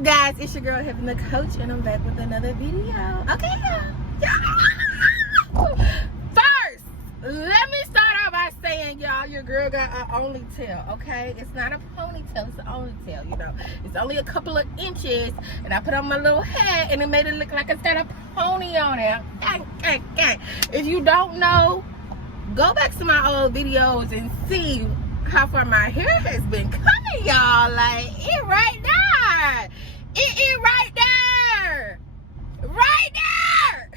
up, guys? It's your girl Heaven the Coach, and I'm back with another video. Okay, y'all. First, let me start out by saying, y'all, your girl got an only tail. Okay, it's not a ponytail, it's an only tail. You know, it's only a couple of inches, and I put on my little hat, and it made it look like it's got a pony on it. If you don't know, go back to my old videos and see how far my hair has been coming, y'all. Like, it right there. It right there. Right there.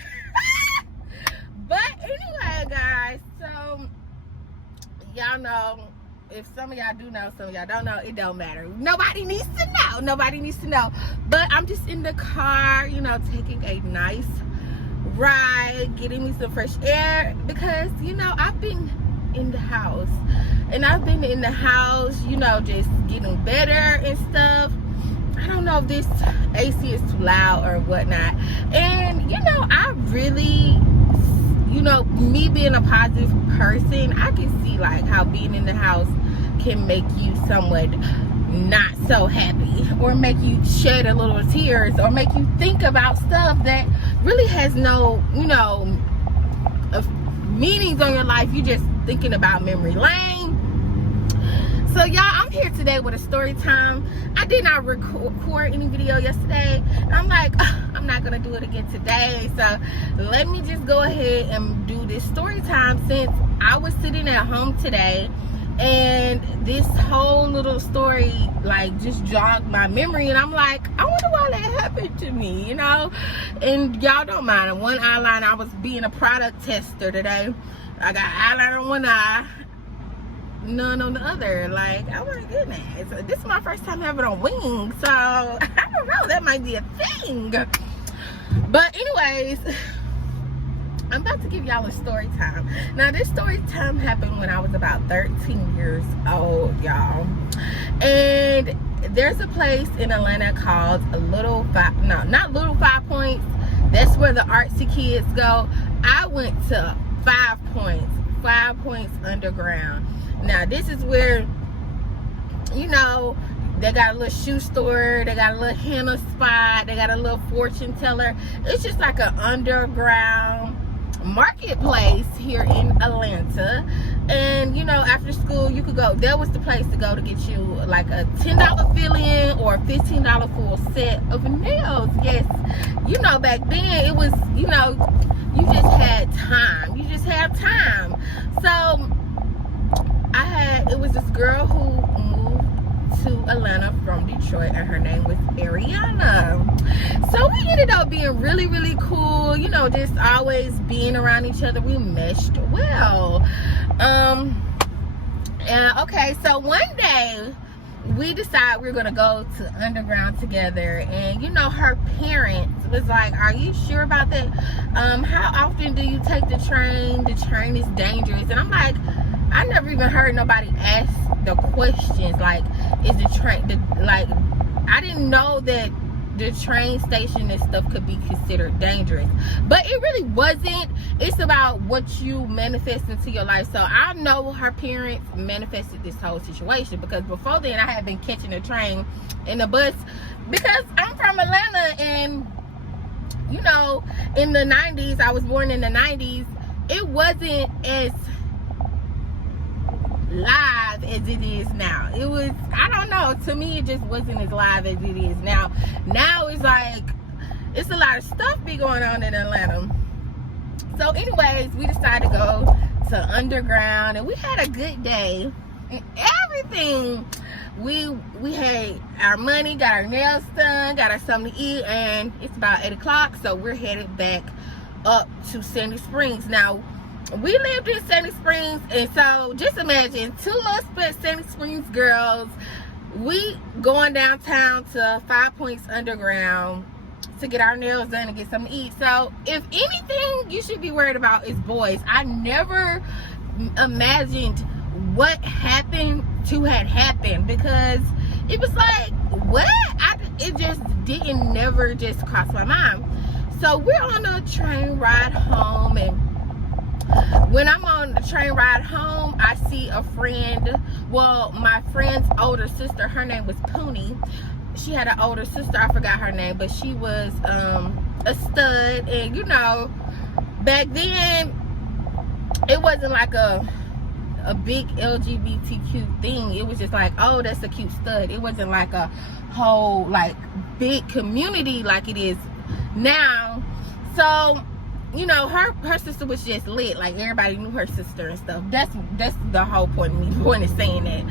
But anyway, guys, so y'all know, if some of y'all do know, some of y'all don't know, it don't matter. Nobody needs to know. Nobody needs to know. But I'm just in the car, you know, taking a nice ride, getting me some fresh air, because, you know, I've been in the house, and I've been in the house, you know, just getting better and stuff. I don't know if this AC is too loud or whatnot. And, you know, I really, you know, me being a positive person, I can see like how being in the house can make you somewhat not so happy, or make you shed a little tears, or make you think about stuff that really has no, you know, meanings on your life. You just thinking about memory lane. So y'all, I'm here today with a story time. I did not record any video yesterday, and I'm like, I'm not gonna do it again today, so let me just go ahead and do this story time, since I was sitting at home today and this whole little story like just jogged my memory, and I'm like, I wonder why that happened to me, you know. And y'all don't mind, one eyeliner, I was being a product tester today. I got eyeliner on one eye, none on the other. Like, oh my goodness, this is my first time having on wings, so I don't know, that might be a thing. But anyways, I'm about to give y'all a story time. Now, this story time happened when I was about 13 years old, y'all. And there's a place in Atlanta called not Little Five Points. That's where the artsy kids go. I went to 5 Points Underground. Now, this is where, you know, they got a little shoe store, they got a little henna spot, they got a little fortune teller. It's just like an underground marketplace here in Atlanta. And, you know, after school, you could go, there was the place to go to get you like a $10 fill-in or a $15 full set of nails. Yes, you know, back then it was, you know, you just had time. You just had time. So it was this girl who moved to Atlanta from Detroit, and her name was Ariana. So we ended up being really, really cool, you know, just always being around each other. We meshed well. And okay, so one day we decided we were gonna go to Underground together, and you know, her parents was like, are you sure about that? How often do you take the train? The train is dangerous. And I'm like, I never even heard nobody ask the questions, like, is the train, like, I didn't know that the train station and stuff could be considered dangerous. But it really wasn't. It's about what you manifest into your life. So I know her parents manifested this whole situation, because before then I had been catching the train and the bus, because I'm from Atlanta, and you know, in the 90s, I was born in the 90s, it wasn't as live as it is now. It was, I don't know, to me it just wasn't as live as it is now. Now it's like, it's a lot of stuff be going on in Atlanta. So anyways, we decided to go to Underground, and we had a good day and everything. We had our money, got our nails done, got us something to eat, and it's about 8 o'clock, so we're headed back up to Sandy Springs. Now, we lived in Sandy Springs, and so just imagine two little Sandy Springs girls, we going downtown to 5 Points Underground to get our nails done and get something to eat. So if anything you should be worried about is boys. I never imagined what happened had happened, because it was like, what? It just never just crossed my mind. So we're on a train ride home, and when I'm on the train ride home, I see a friend, well, my friend's older sister, her name was Poonie. she had an older sister, I forgot her name, but she was a stud. And you know, back then it wasn't like a big LGBTQ thing. It was just like, oh, that's a cute stud. It wasn't like a whole like big community like it is now. So you know, her sister was just lit. Like, everybody knew her sister and stuff. That's the whole point of me point of saying that.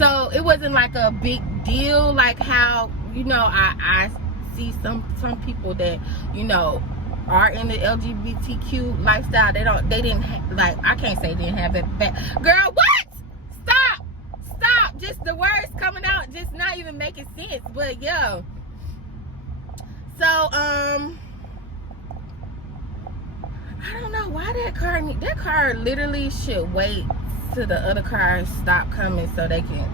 So it wasn't like a big deal, like how, you know, I see some people that, you know, are in the LGBTQ lifestyle. They didn't like, I can't say they didn't have it bad. Girl, what? Stop. Just the words coming out, just not even making sense. But yo, so I don't know why that car literally should wait till the other cars stop coming so they can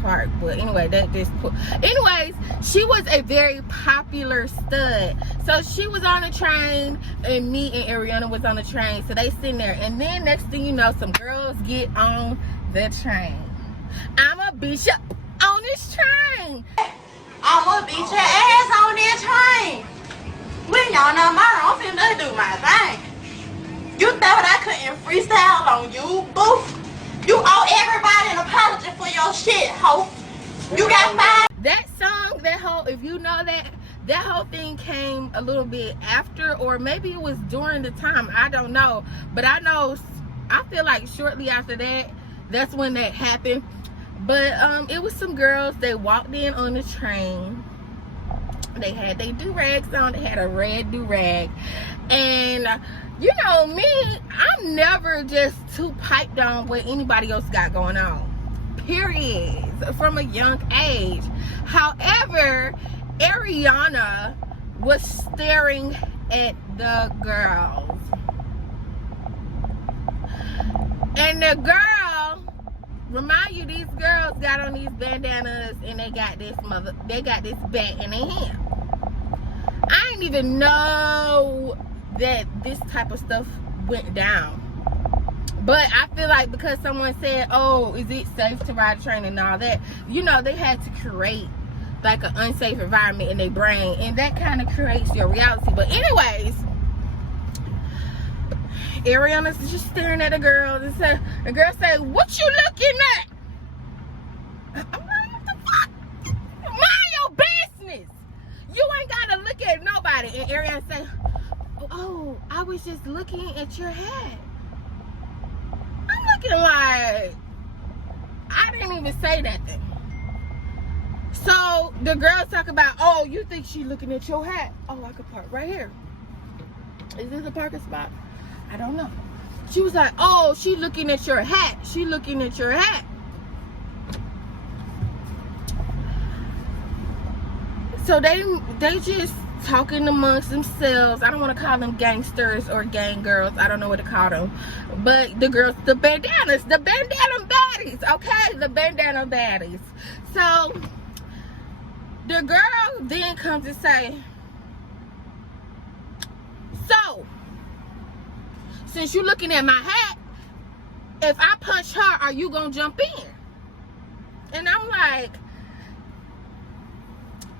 park. But anyway, anyways, she was a very popular stud. So she was on the train, and me and Ariana was on the train. So they sitting there, and then next thing you know, some girls get on the train. I'ma beat you on this train. I'ma beat your ass on this train. When y'all know I'm finna do my thing. You thought I couldn't freestyle on you, boo? You owe everybody an apology for your shit, ho. You got five. That song, if you know that whole thing came a little bit after, or maybe it was during the time, I don't know. But I feel like shortly after that, that's when that happened. But it was some girls, they walked in on the train. They had their do-rags on. They had a red do-rag. And you know me, I'm never just too piped on what anybody else got going on, period, from a young age. However, Ariana was staring at the girls, and the girl, remind you, these girls got on these bandanas, and they got this bat in their hand. I didn't even know that this type of stuff went down. But I feel like because someone said, oh, is it safe to ride a train and all that, you know, they had to create like an unsafe environment in their brain, and that kind of creates your reality. But anyways, Ariana's just staring at the girls, and the girl said, what you looking at? I'm like, what the fuck? Mind your business. You ain't gotta look at nobody. And Ariana said, oh, I was just looking at your hat. I'm looking like, I didn't even say nothing. So the girls talk about, oh, you think she looking at your hat? Oh, I could park right here. Is this a parking spot? I don't know. She was like, oh, she looking at your hat. She looking at your hat. So they just talking amongst themselves. I don't want to call them gangsters or gang girls. I don't know what to call them. But the girls, the bandana baddies, okay? The bandana baddies. So the girl then comes and say, so, since you're looking at my hat, if I punch her, are you gonna jump in? And I'm like,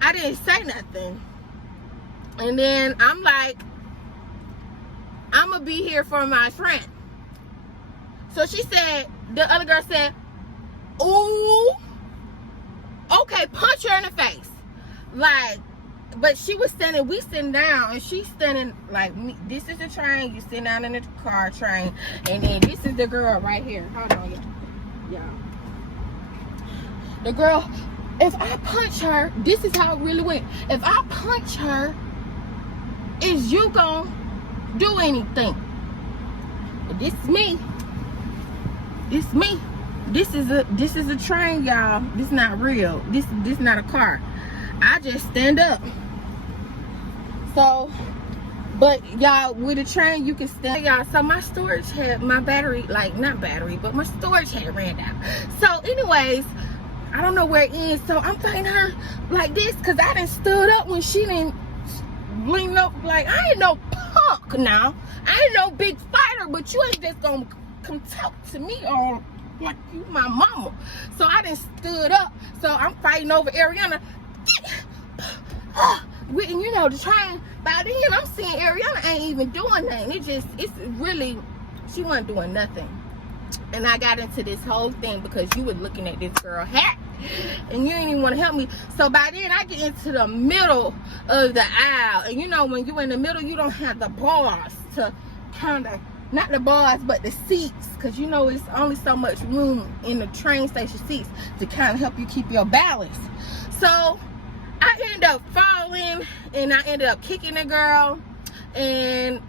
I didn't say nothing. And then I'm like, I'm gonna be here for my friend. So she said, the other girl said, ooh, okay, punch her in the face. Like, but she was standing, we sitting down, and she's standing like me. This is the train, you sitting down in the car train, and then this is the girl right here. Hold on, y'all. The girl, if I punch her, this is how it really went. If I punch her, is you gonna do anything? This is me. It's me. This is a train, y'all. This is not real. This not a car. I just stand up. So, but y'all, with a train you can stand. Y'all, so my storage had, my battery, like not battery, but my storage had ran out. So anyways, I don't know where it is. So I'm fighting her like this because I done stood up when she didn't lean up. Like, I ain't no punk now. I ain't no big fighter, but you ain't just gonna come talk to me on like you my mama. So I done stood up. So I'm fighting over Ariana. And you know, the train, by then I'm seeing Ariana ain't even doing nothing. It's really, she wasn't doing nothing. And I got into this whole thing because you were looking at this girl hat and you didn't even want to help me. So by then I get into the middle of the aisle, and you know, when you're in the middle, you don't have the bars to kind of, not the bars but the seats, because you know it's only so much room in the train station seats to kind of help you keep your balance. So I ended up falling and I ended up kicking the girl, and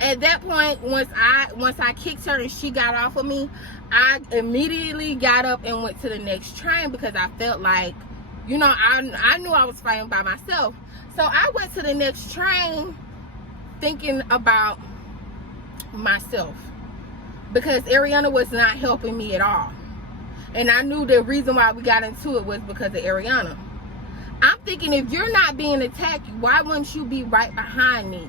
at that point, once I kicked her and she got off of me, I immediately got up and went to the next train because I felt like, you know, I knew I was fighting by myself. So I went to the next train thinking about myself because Ariana was not helping me at all. And I knew the reason why we got into it was because of Ariana. I'm thinking, if you're not being attacked, why wouldn't you be right behind me?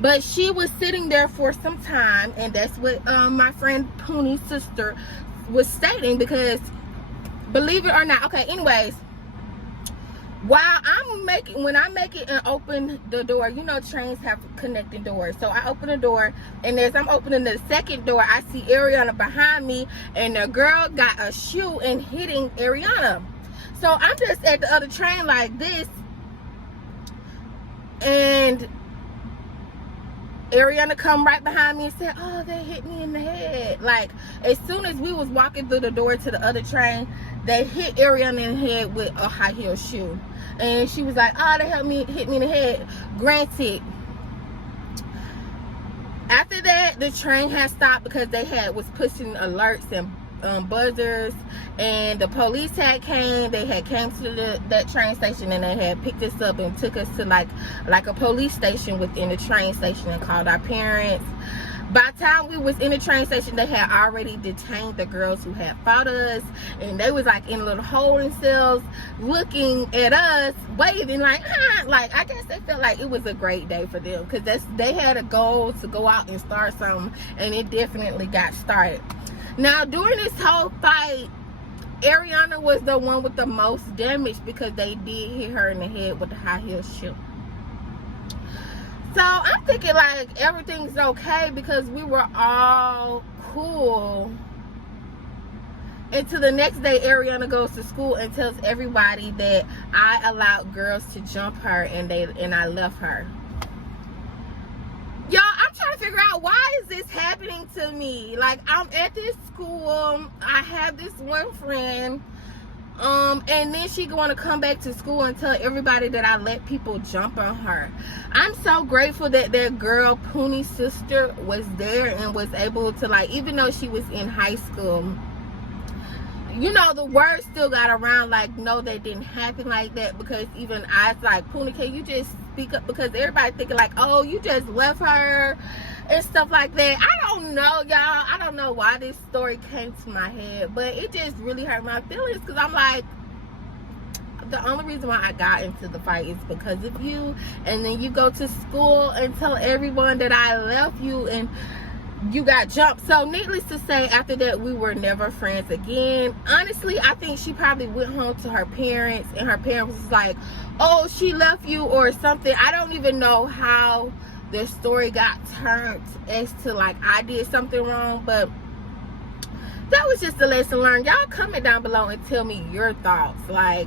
But she was sitting there for some time, and that's what my friend Poonie's sister was stating, because believe it or not, okay, anyways, when I make it and open the door, you know trains have connecting doors. So I open the door, and as I'm opening the second door, I see Ariana behind me, and the girl got a shoe and hitting Ariana. So I'm just at the other train like this, and Ariana come right behind me and said, oh, they hit me in the head. Like, as soon as we was walking through the door to the other train, they hit Ariana in the head with a high heel shoe. And she was like, oh, they hit me in the head. Granted, after that, the train had stopped because they was pushing alerts and buzzers, and the police had came. They had came to that train station, and they had picked us up and took us to like a police station within the train station and called our parents. By the time we was in the train station, they had already detained the girls who had fought us, and they was like in little holding cells looking at us, waving like, huh. Like, I guess they felt like it was a great day for them because they had a goal to go out and start something, and it definitely got started. Now, during this whole fight, Ariana was the one with the most damage because they did hit her in the head with the high heel shoe. So I'm thinking like everything's okay because we were all cool. Until the next day, Ariana goes to school and tells everybody that I allowed girls to jump her and I left her. Y'all, I'm trying to figure out, why is this happening to me? Like, I'm at this school, I have this one friend, and then she going to come back to school and tell everybody that I let people jump on her. I'm so grateful that that girl, Poonie's sister, was there and was able to, like, even though she was in high school, you know, the word still got around, like, no, that didn't happen like that, because even I was like, Poonie, can you just speak up? Because everybody thinking like, oh, you just left her and stuff like that. I don't know, y'all. I don't know why this story came to my head, but it just really hurt my feelings, because I'm like, the only reason why I got into the fight is because of you, and then you go to school and tell everyone that I left you and you got jumped. So needless to say, after that, we were never friends again. Honestly, I think she probably went home to her parents, and her parents was like, oh, she left you or something. I don't even know how the story got turned as to like I did something wrong, but that was just a lesson learned. Y'all comment down below and tell me your thoughts. Like,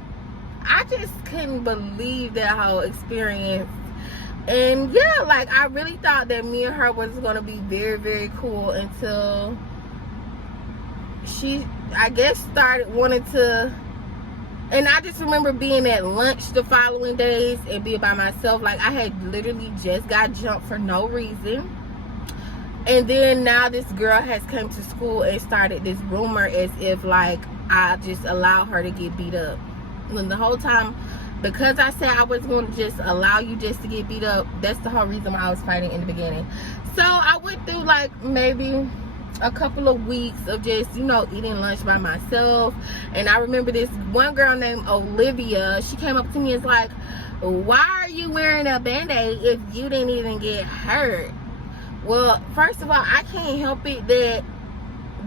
I just couldn't believe that whole experience. And yeah, like, I really thought that me and her was going to be very, very cool until she, I guess, started wanting to. And I just remember being at lunch the following days and being by myself. Like, I had literally just got jumped for no reason. And then now this girl has come to school and started this rumor as if, like, I just allowed her to get beat up. When the whole time, because I said I was going to just allow you just to get beat up, that's the whole reason why I was fighting in the beginning. So I went through like maybe a couple of weeks of just, you know, eating lunch by myself. And I remember this one girl named Olivia, she came up to me and was like, why are you wearing a band-aid if you didn't even get hurt? Well, first of all, I can't help it that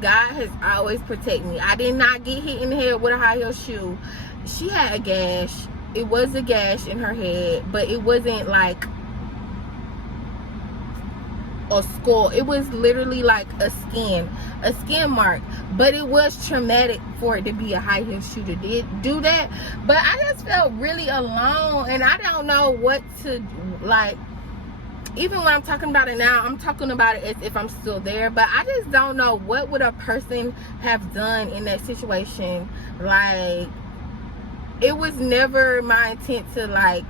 God has always protected me. I did not get hit in the head with a high heel shoe. She had a gash it was a gash in her head, but it wasn't like a skull. It was literally like a skin mark, but it was traumatic for it to be a high heel shooter did do that. But I just felt really alone, and I don't know what to like. Even when I'm talking about it now, I'm talking about it as if I'm still there, but I just don't know what would a person have done in that situation. Like, it was never my intent to, like,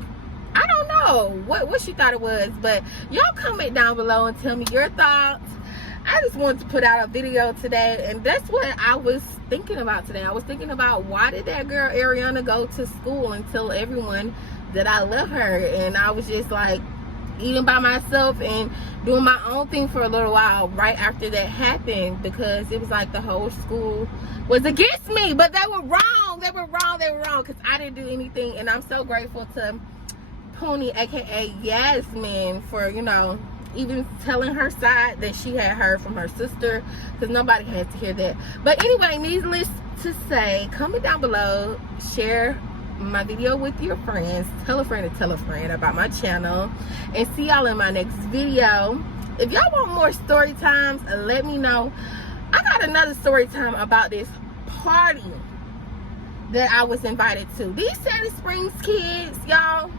I don't know what she thought it was, but y'all comment down below and tell me your thoughts. I just wanted to put out a video today, and that's what I was thinking about today. I was thinking about, why did that girl Ariana go to school and tell everyone that I love her? And I was just like eating by myself and doing my own thing for a little while right after that happened, because it was like the whole school was against me. But they were wrong. They were wrong because I didn't do anything. And I'm so grateful to Pony, aka Yasmin, for, you know, even telling her side that she had heard from her sister, because nobody had to hear that. But anyway, needless to say, comment down below, share my video with your friends, tell a friend to tell a friend about my channel, and see y'all in my next video. If y'all want more story times, let me know. I got another story time about this party that I was invited to. These Sandy Springs kids, y'all,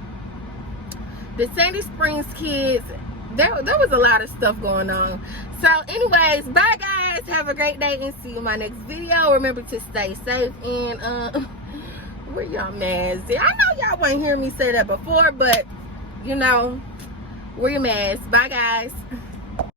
the Sandy Springs kids, there was a lot of stuff going on. So anyways, bye guys, have a great day, and see you in my next video. Remember to stay safe, and wear y'all masks. I know y'all wouldn't hear me say that before, but you know, wear your masks. Bye guys.